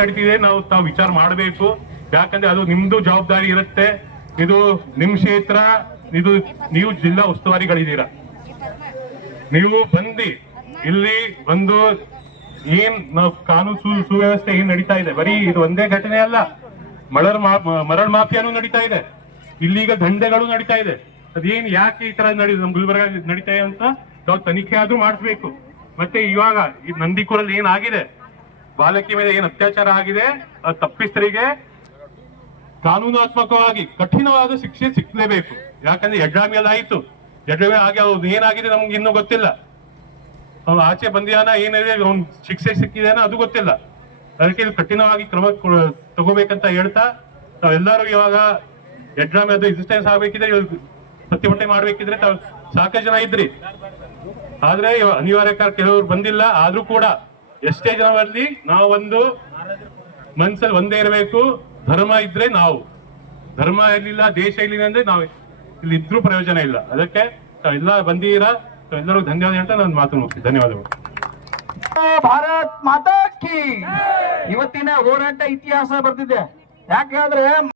ನಡೀತಿದೆ, ನಾವು ತಾವು ವಿಚಾರ ಮಾಡಬೇಕು. ಯಾಕಂದ್ರೆ ಅದು ನಿಮ್ದು ಜವಾಬ್ದಾರಿ ಇರುತ್ತೆ. ಇದು ನಿಮ್ ಕ್ಷೇತ್ರ, ಇದು ನೀವು ಜಿಲ್ಲಾ ಉಸ್ತುವಾರಿಗಳಿದ್ದೀರಾ. ನೀವು ಬಂದಿ ಇಲ್ಲಿ ಒಂದು ಏನ್ ಕಾನೂನು ಸು, ಸುವ್ಯವಸ್ಥೆ ಏನ್ ನಡೀತಾ ಇದೆ? ಬರೀ ಇದು ಒಂದೇ ಘಟನೆ ಅಲ್ಲ. ಮರಳ್ ಮರಳ್ ಮಾಫಿಯಾನು ನಡೀತಾ ಇದೆ. ಇಲ್ಲಿಗ ದಂಧೆಗಳು ನಡೀತಾ ಇದೆ. ಅದೇನ್ ಯಾಕೆ ಈ ತರ ನಡಿ, ನಮ್ ಗುಲ್ಬರ್ಗ ನಡೀತಾ ಇದೆ ಅಂತ ತನಿಖೆ ಆದ್ರೂ ಮಾಡಿಸ್ಬೇಕು. ಮತ್ತೆ ಇವಾಗ ಈ ನಂದಿಕೂರಲ್ಲಿ ಏನಾಗಿದೆ ಬಾಲಕಿ ಮೇಲೆ ಏನು ಅತ್ಯಾಚಾರ ಆಗಿದೆ? ತಪ್ಪಿಸ್ತರಿಗೆ ಕಾನೂನಾತ್ಮಕವಾಗಿ ಕಠಿಣವಾದ ಶಿಕ್ಷೆ ಸಿಕ್ಕಲೇಬೇಕು ಯಾಕಂದ್ರೆ ಯಡ್ರಾಮಿಯಲ್ಲಿ ಆಯ್ತು. ಮೇಲೆ ಆಗಿ ಅವ್ರು ಏನಾಗಿದೆ ನಮ್ಗೆ ಇನ್ನೂ ಗೊತ್ತಿಲ್ಲ. ಅವ್ನು ಆಚೆ ಬಂದಿಯಾನ, ಏನಿದೆ, ಅವ್ನ್ ಶಿಕ್ಷೆ ಸಿಕ್ಕಿದಾನ, ಅದು ಗೊತ್ತಿಲ್ಲ. ಅದಕ್ಕೆ ಇದು ಕಠಿಣವಾಗಿ ಕ್ರಮ ತಗೋಬೇಕಂತ ಹೇಳ್ತಾ, ನಾವೆಲ್ಲರೂ ಇವಾಗ ಯಡ್ರಾಮಿ ಅದು ಎಕ್ಸಿಸ್ಟೆನ್ಸ್ ಆಗ್ಬೇಕಿದ್ರೆ, ಇವಾಗ ಪ್ರತಿಭಟನೆ ಮಾಡ್ಬೇಕಿದ್ರೆ ತಾವು ಸಾಕಷ್ಟು ಜನ ಇದ್ರಿ. ಆದ್ರೆ ಅನಿವಾರ್ಯ ಕೆಲವರು ಬಂದಿಲ್ಲ, ಆದ್ರೂ ಕೂಡ ಎಷ್ಟೇ ಜನ ಬರ್ಲಿ ನಾವು ಒಂದು ಮನ್ಸಲ್ಲಿ ಒಂದೇ ಇರಬೇಕು. ಧರ್ಮ ಇದ್ರೆ ನಾವು. ಧರ್ಮ ಇರ್ಲಿಲ್ಲ, ದೇಶ ಇರ್ಲಿಲ್ಲ ಅಂದ್ರೆ ನಾವು ಇಲ್ಲಿ ಇದ್ರೂ ಪ್ರಯೋಜನ ಇಲ್ಲ. ಅದಕ್ಕೆ ಎಲ್ಲ ಬಂದಿದ್ದೀರಾ ಎಲ್ಲರಿಗೂ ಧನ್ಯವಾದ ಹೇಳ್ತಾ ನಾನು ಮಾತು ಮುಗಿಸ್ತೀನಿ. ಧನ್ಯವಾದಗಳು. ಭಾರತ್ ಮಾತಾ ಇವತ್ತಿನ ಹೋರಾಟ ಇತಿಹಾಸ ಬರ್ತಿದೆ. ಯಾಕೆ